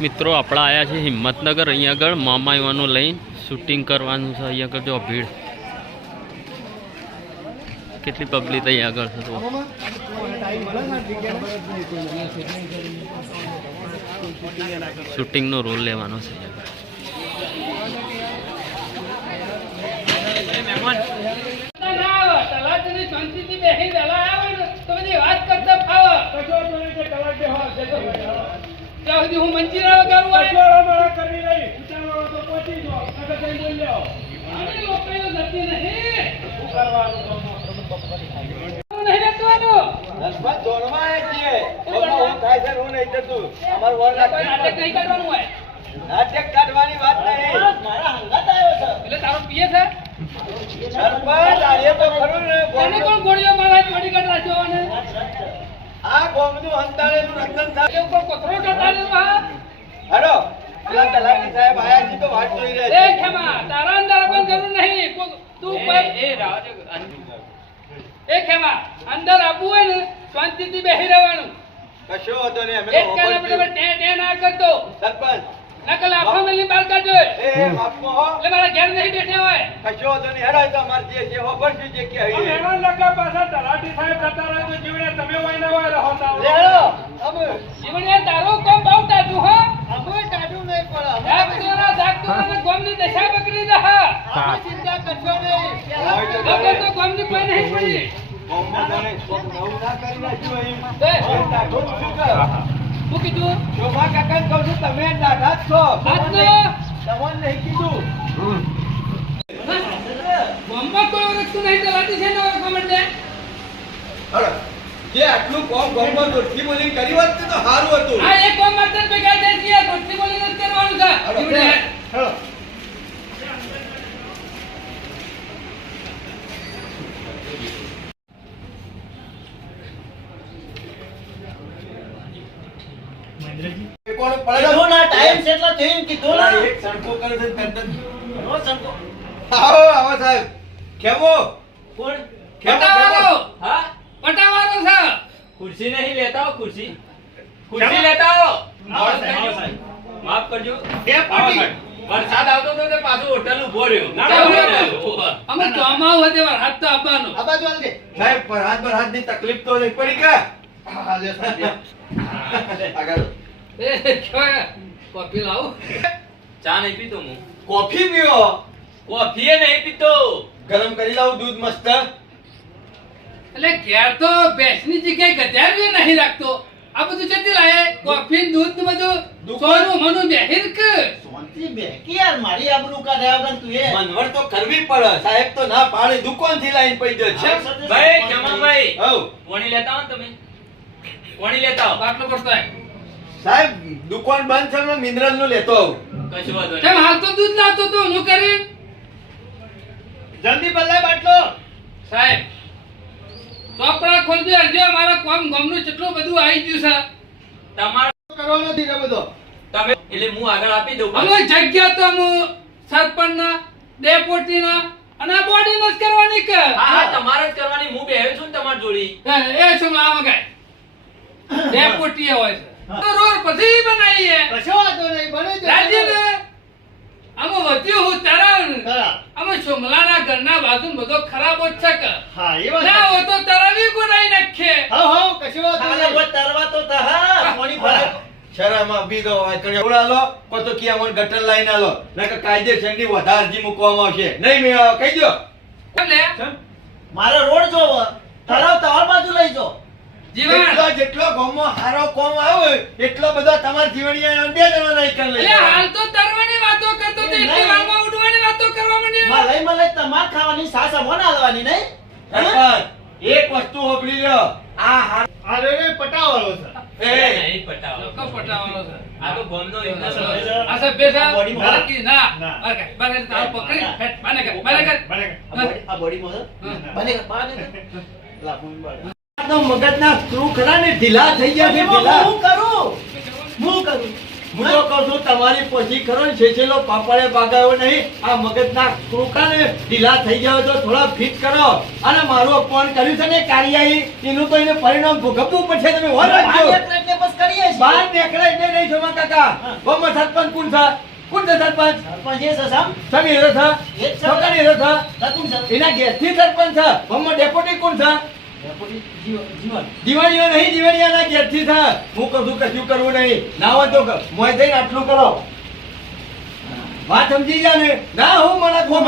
મિત્રો, આપણા આવ્યા છે હિંમતનગર. અહીંયા આગળ મામા એવાનું લઈને શૂટિંગ કરવાનું છે. અહીંયા આગળ જો ભીડ. કેટલી પબ્લિક અહીંયા આગળ છે શૂટિંગનો રોલ લેવાનો છે અહીંયા શાંતિથી બેસી વહેલા આવે ને તો બધી વાત કરતા ફાવે. ત્યાં સુધી હું મંજીરા વગાડું હોય. આની લોકોને નથી નહીં. નહીં રહેવાનું. નાટક કાઢવાનું હોય. વાત નહીં. એટલે તારો પીએ છે? સરપંચ આ તો ખરું ને. એને કોણ ગોળીઓ મારા રાખ્યો આ ગોમનું હંતાળેનું રંગન થાય એ ઉપર કોથળો ટાટાડેલો હા? હેડો પેલા તલાટી સાહેબ આયા છે તો વાત જોઈ રહ્યા છે. ખેમા તારા અંદર પણ જરૂર નહીં. તું કોઈ એ ખેમા અંદર આવવું હોય ને શાંતિથી બેહી રહેવાનું. કશો હતો ને અમે એક તો આપણે ટે ટે ના કરતો. સરપંચ. નકલ આંખો મેલી બહાર કાઢજો એ એ હો. એટલે મારા ઘેર નહીં બેઠા હોય. કશો હતો ને હેડો એ તો અમારે જે છે હોભળશું જે કે હઈએ. લેડો અમે જીવને તારો કોમ બહુ ટાઢું હો. અમે ટાઢું નહીં પણ જાગતોરા જાગતોરા ગોમની દશા બગડી રહા અમે ચિંતા કરશો નહીં. વગર તો ગોમની કોઈ નહીં પડી. ના શું કીધું? શોભા કહું છું તમે ટાઢા જ છો. તમને નહીં કીધું. ગોમમાં કોઈ ઓળખતું નહીં તો લાટી છે ને હળો. જે આટલું કોમ ગોમમાં દોઢી બોલી કરી વાત તો સારું હતું. આ એક કોમ જ ભેગા થઈ છીએ. દોસ્તી બોલીને જ કરવાનું છે. સાહેબ. કેવો? કોણ? કેવો? હા? પટાવાળો છે. ખુરશી નહીં લેતા હો, ખુરશી. ખુરશી લેતા હો. માફ કરજો. બે પાટી. વરસાદ આવતો હતો તે પાછું હોટલ ઊભો રહ્યો. ના. અમે ચોમાવું હોય તેવા હાથ તો આપવાનો આ બાજુ હાલ દે. સાહેબ પર હાથ પર હાથની તકલીફ તો નહીં પડી કે? હા આગળ. એ કોફી લાવું. ચા નહીં પીતો હું. કોફી પીવો? કોફી નહીં પીતો. ગરમ કરી લાવું દૂધ મસ્ત. એટલે ઘેર તો ભેંસની જગ્યાએ ગધેડું નહીં રાખતો. આ બધું જતી લાય કોફી દૂધ ને બધું દુકાન- મનું બેહીર કે સોંતી બેકી યાર મારી આબરૂ કાઢ્યા વગર તું એ. મનવર તો કરવી પડે. સાહેબ તો ના પાડે દુકાનથી લાઈન પડી જાય. છે ભાઈ જમાભાઈ હવ કોણી લેતા હો તમે. કોણી લેતા હો બાટલો પડતો હોય સાહેબ દુકાન બંધ છે ને મિનરલનું લેતો આવું. કશું વાંધો કેમ નહીં હાલ તો દૂધ લાવતો તો હું કરી? જલ્દી બદલાય બાટલો. સાહેબ ચોપડા ખોલજો અરજો મારા કોમ ગમનું કેટલું બધું આવી ગયું છે. તમારે કરવાનો નથી બધો તમે એટલે હું આગળ આપી દઉં હવે જગ્યા તો હું સરપંચના ડેપોટીના અને બોડી નસ કરવાની કે? હા હા તમારે જ કરવાની. હું બેહ્યો છું તમાર જોડી. એ શું લાવ મગાય ડેપોટી હોય છે. તો રોડ પછી બનાવીએ. કશો વાંધો નહીં બને રાજી ને. આમાં વધ્યું હું તરાવ અમે શુમલા ના સોમલાના ઘરના બાજુ બધો ખરાબ જ છે કે? હા એ ના હોય તો તરાવી ગુનાઈ નાખે હા હા કશો વાંધો નહીં વધ તરવા તો તા, હા, કોણી ભરાય. શરામાં બીજો વાંકણીઓ ઉડાલો કો તો કિયા મને ગટર લાઈન આલો. નકર કાયદેસરની વધારે અરજી મૂકવામાં આવશે. નહીં મેળવો કહી દો એટલે મારો રોડ જોવો. તરાવ તમારી બાજુ લઈ જો. જીવન. જેટલો જેટલો ગામમાં હારો કોમ આવે એટલો બધો તમારા જીવણીયા બે જણા નહીં લઈ એટલે હાલ તો તરવાની વાતો કરતો તો એટલી નહીં. વારમાં ઉડવાની વાતો કરવા માંડ્યો. મલાઈ મલાઈ તમાર ખાવાની સાસ અમોને આલવાની નહીં? સરપંચ, એક વસ્તુ હોપડી લ્યો. આ હાર અરે પટાવાળો છે. એ. નહીં પટાવો. લોકો પટાવાનો છે. આ તો ગોમનો એમનો આ સમય છે. આ સબ બેસા આ બોડીમાં કી ના. તારો પકડી બાને બાને આ? બને બહાર. મગજના સ્ક્રૂ ખરા ને ઢીલા થઈ ગયા છે હું કરું? હું કરું? હું તો કહું છું તમારી પછી ખરો ને છેછેલો પાપડે બાગાયો નહીં આ મગજના કૃકાને ઢીલા થઈ ગયા તો થોડા ફિટ કરો અને મારો અપમાન કર્યું છે ને કાળિયાઈ એનું તો એને પરિણામ ભોગવવું પડશે તમે હોર રાખજો બહાર નીકળે એટલે બસ કરીએ છીએ. બહાર એટલે નહીં જોવા કાકા બમ સરપંચ કોણ છે કોણ છે સરપંચ સરપંચ એ છે. સમી છે એ છે. છોકરા હેરો છે. એના ઘેરથી સરપંચ છે બમ ડેપ્યુટી કોણ છે. દિવાળીઓ નહીં, દિવાળીયાના ઘેરથી છે હું હું કશું કરવું નહીં. ના હોય તો મોય થઈને આટલું કરો. વાત સમજી જા ને? ના, હું મને ખો